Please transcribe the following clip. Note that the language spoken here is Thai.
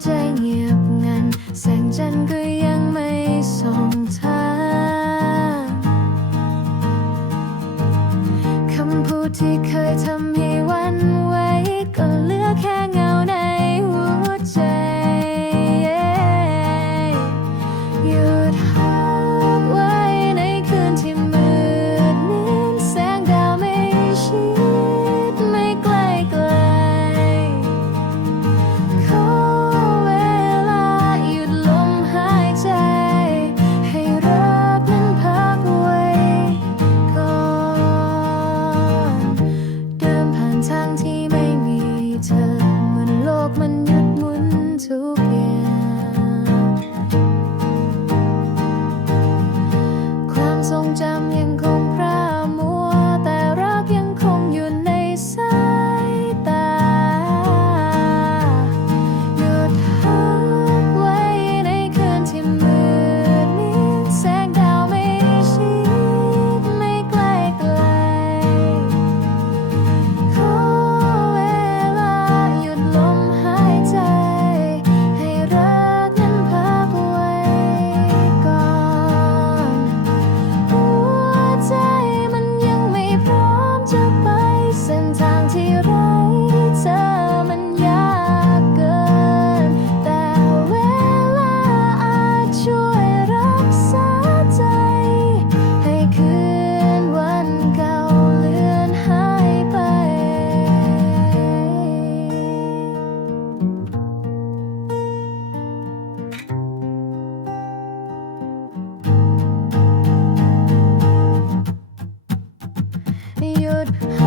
ใจเงียบงัน แสงจันทร์ก็ยังไม่ส่องทางคำพูดที่เคยทำให้ road